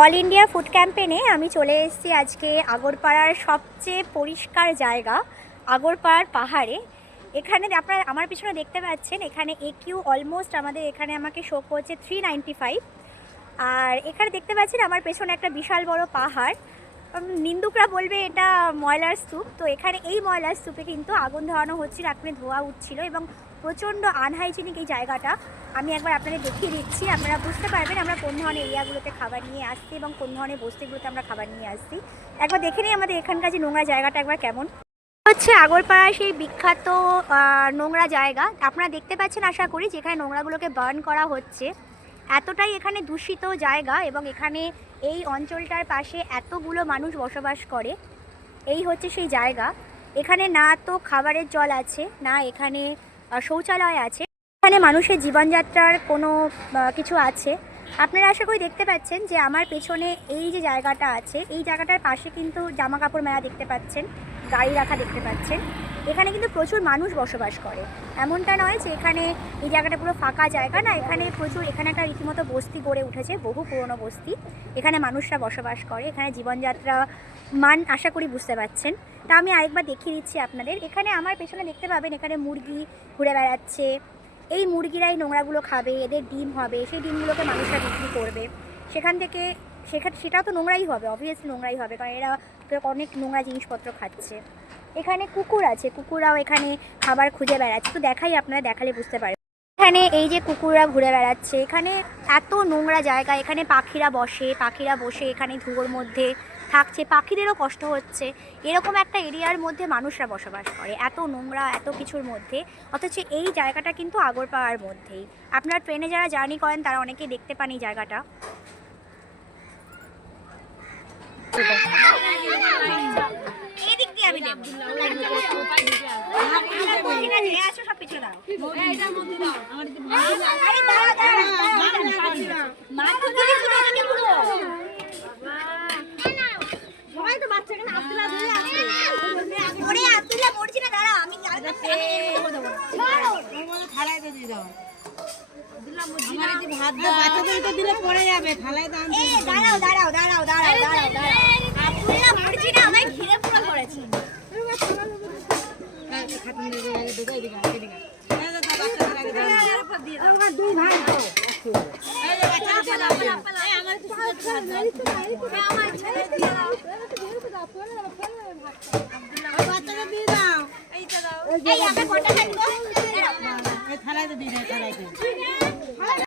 All India food ক্যাম্পেনে আমি চলে এসেছি আজকে আগরপাড়ার সবচেয়ে পরিষ্কার জায়গা আগরপাড়ার পাহাড়ে। এখানে আপনারা আমার পিছনে দেখতে পাচ্ছেন, এখানে একিউ অলমোস্ট আমাদের এখানে আমাকে শো করছে 395। আর এখানে দেখতে পাচ্ছেন আমার পেছনে একটা বিশাল বড় পাহাড়। নিন্দুকরা বলবে এটা ময়লার স্তূপ। তো এখানে এই ময়লার স্তূপে কিন্তু আগুন ধরানো হচ্ছিল, এখানে ধোঁয়া উঠছিল এবং প্রচণ্ড আনহাইজিনিক এই জায়গাটা। আমি একবার আপনাদের দেখিয়ে দিচ্ছি, আপনারা বুঝতে পারবেন আমরা কোন ধরনের এরিয়াগুলোতে খাবার নিয়ে আসছি এবং কোন ধরনের বস্তিগুলোতে আমরা খাবার নিয়ে আসছি। একবার দেখে নিই আমাদের এখানকার যে নোংরা জায়গাটা একবার কেমন হচ্ছে। আগরপাড়া সেই বিখ্যাত নোংরা জায়গা আপনারা দেখতে পাচ্ছেন আশা করি, যেখানে নোংরাগুলোকে বার্ন করা হচ্ছে। এতটাই এখানে দূষিত জায়গা এবং এখানে এই অঞ্চলটার পাশে এতগুলো মানুষ বসবাস করে। এই হচ্ছে সেই জায়গা। এখানে না তো খাবারের জল আছে, না এখানে শৌচালয় আছে, এখানে মানুষের জীবনযাত্রার কোনো কিছু আছে। আপনারা আশা করি দেখতে পাচ্ছেন যে আমার পেছনে এই যে জায়গাটা আছে, এই জায়গাটার পাশে কিন্তু জামা কাপড় মেলা দেখতে পাচ্ছেন, গাড়ি রাখা দেখতে পাচ্ছেন। এখানে কিন্তু প্রচুর মানুষ বসবাস করে। এমনটা নয় যে এখানে এই জায়গাটা পুরো ফাঁকা জায়গা, না, এখানে প্রচুর, এখানে একটা রীতিমতো বস্তি গড়ে উঠেছে, বহু পুরনো বস্তি। এখানে মানুষরা বসবাস করে, এখানে জীবনযাত্রা মান আশা করি বুঝতে পাচ্ছেন। তা আমি আরেকবার দেখিয়ে দিচ্ছি আপনাদের। এখানে আমার পেছনে দেখতে পাবেন এখানে মুরগি ঘুরে বেড়াচ্ছে। এই মুরগিরাই নোংরাগুলো খাবে, এদের ডিম হবে, সেই ডিমগুলোকে মানুষরা বিক্রি করবে। সেখান থেকে সেটাও তো নোংরাই হবে, অবভিয়াসলি নোংরাই হবে, কারণ এরা অনেক নোংরা জিনিসপত্র খাচ্ছে। এখানে কুকুর আছে, কুকুররাও এখানে খাবার খুঁজে বেড়াচ্ছে। তো দেখাই, আপনারা দেখালে বুঝতে পারবেন। এখানে এই যে কুকুররা ঘুরে বেড়াচ্ছে, এখানে এত নোংরা জায়গা, এখানে পাখিরা বসে এখানে ধুয়োর মধ্যে থাকছে, পাখিদেরও কষ্ট হচ্ছে। এরকম একটা এরিয়ার মধ্যে মানুষরা বসবাস করে, এত নোংরা, এত কিছুর মধ্যে। অথচ এই জায়গাটা কিন্তু আগরপাড়ার মধ্যেই। আপনারা ট্রেনে যারা জার্নি করেন তারা অনেকেই দেখতে পান এই জায়গাটা।